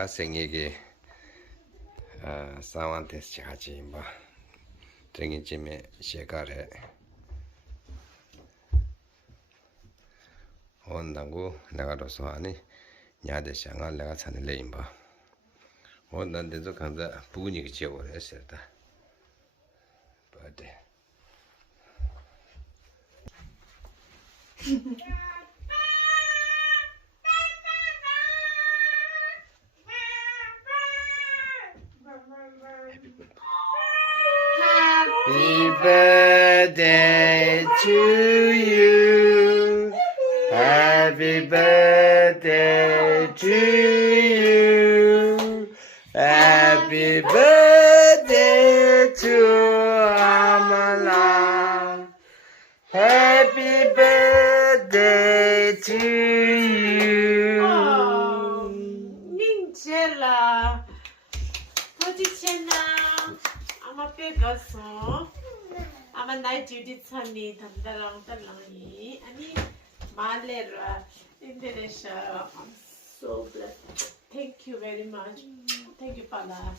다 생에게 사원 테스트 하지 뭐 등이쯤에 시가래 온다고 내가로서 하니 야대샹아 내가 사는 레인바 온단데도 간다 부근이 지어버려 했었다 but Happy birthday to you. Happy birthday to you. Happy birthday to Amala. Happy birthday to you. Oh, Ninjela. Tashi ama pegaso ama night duty chani thandalang talangi ani malera Indonesia. I'm so blessed. Thank you very much. Thank you, Pala.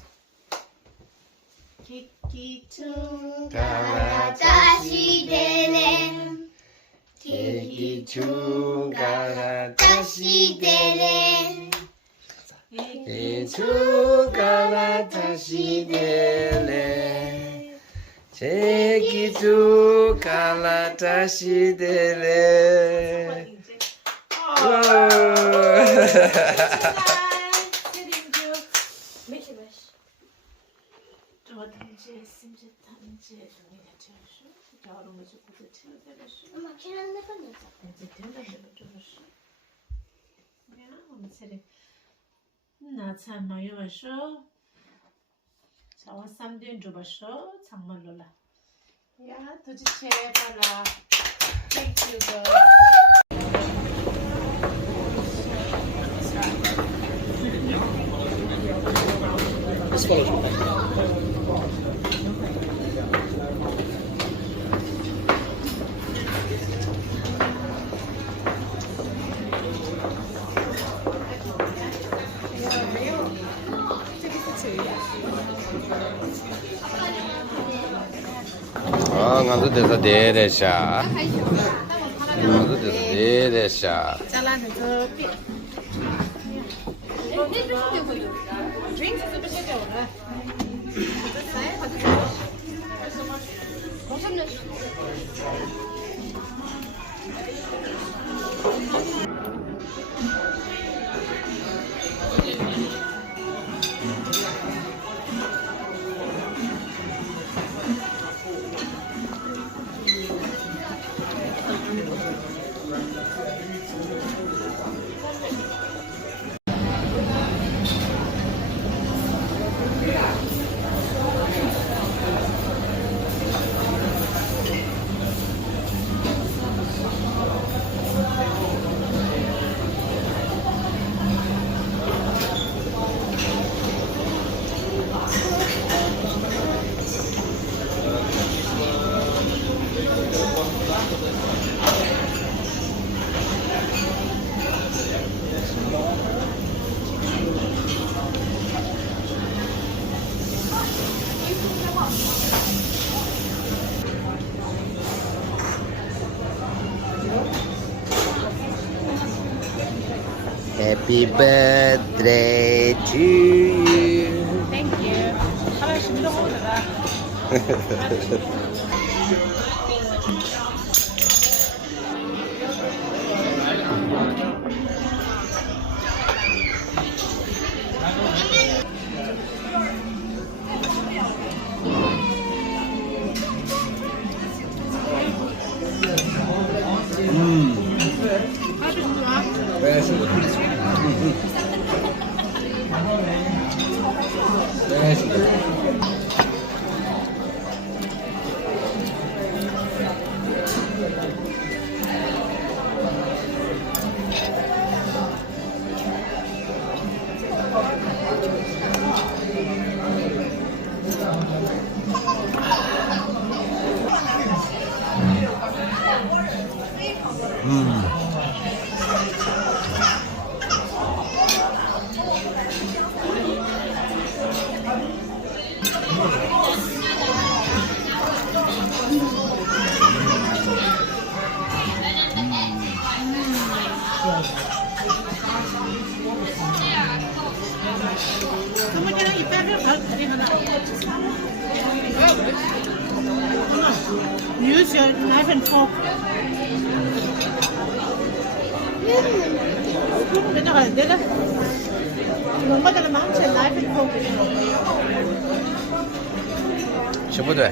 Kiki Gara Tashi Delen. Kiki Gara Tashi Delen. Gara Tashi Delen. Gara Tashi Delen. Thank you, girl. Let's follow. ngadu desa deresha ngadu desa deresha Happy birthday to you. Thank you. Use your knife and fork. Bên đó là thế đó. Mình bắt đầu làm món trên knife and fork. 吃不对。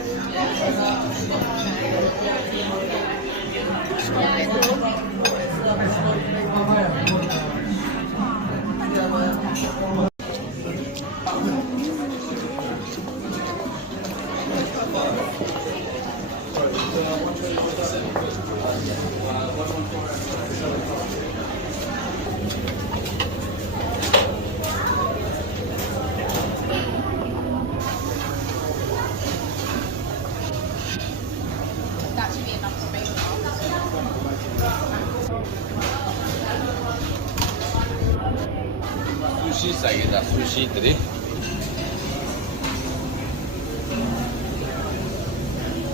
Sushi saya dah sushi tadi.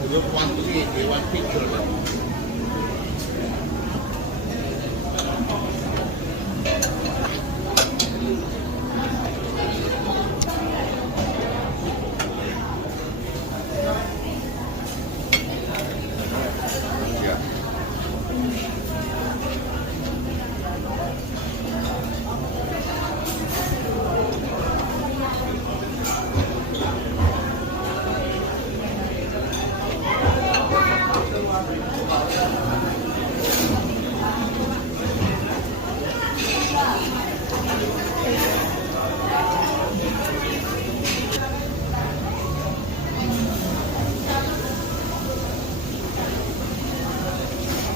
We want to eat, we want picture.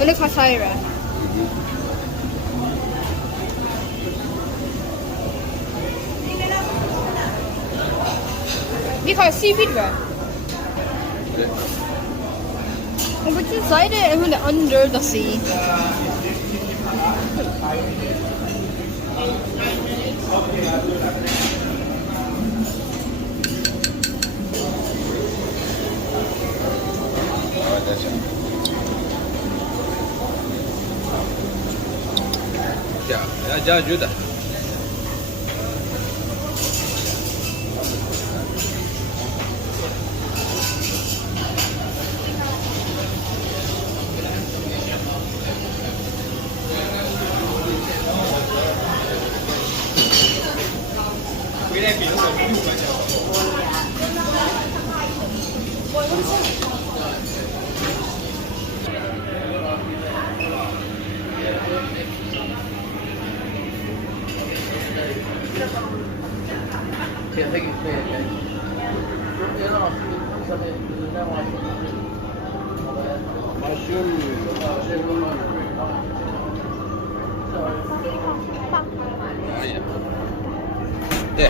It looks like Tyra. Vi har seaweed wrap. And what's inside it and when they're under the sea. Ya, ya ayuda. 네.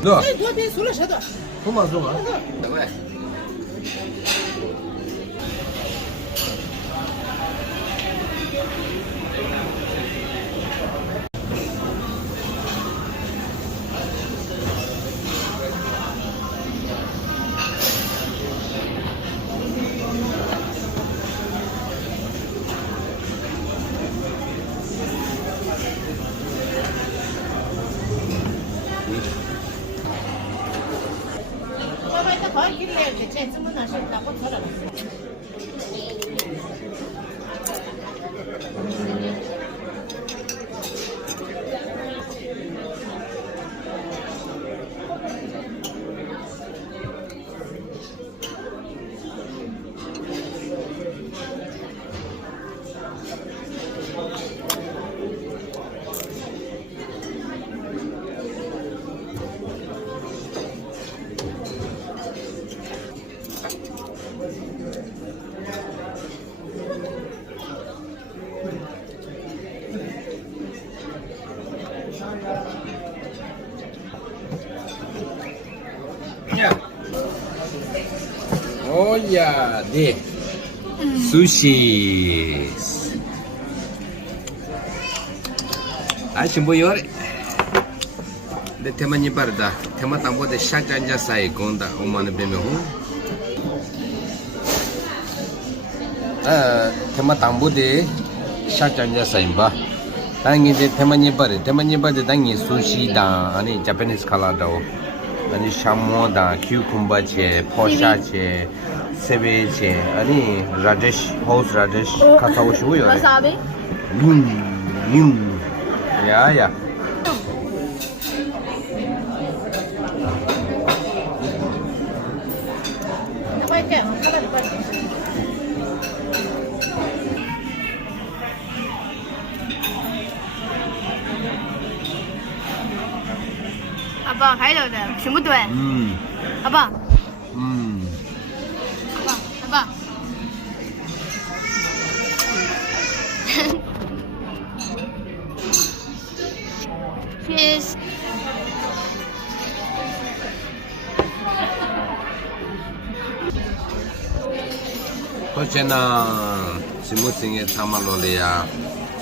너. 그만 좀 와. 왜? 야. 오야, 네. Sushi. 아침 보여래. 내 테마니 바르다. 테마 담보데 샤잔자 사이 건다. 오마는 베메호. 테마 담보데 샤잔자 사이바. 당이데 테마니 바르. 테마니 바르 당이 수시다. 아니 자파니스 칼라다오. 아니 샤모다, 큐쿰바체, 포샤체, 세베체. 아니 라제시, 호스 라제시 카타오시고요. Wasabi? 야야. 아빠 가이드 전부 돼. 아빠. 아빠. Cheers. 호체나 지무싱에 참말로리아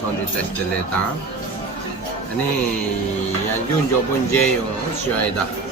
손이 testeleta. 아니 양준 조본제요 쉬어야다.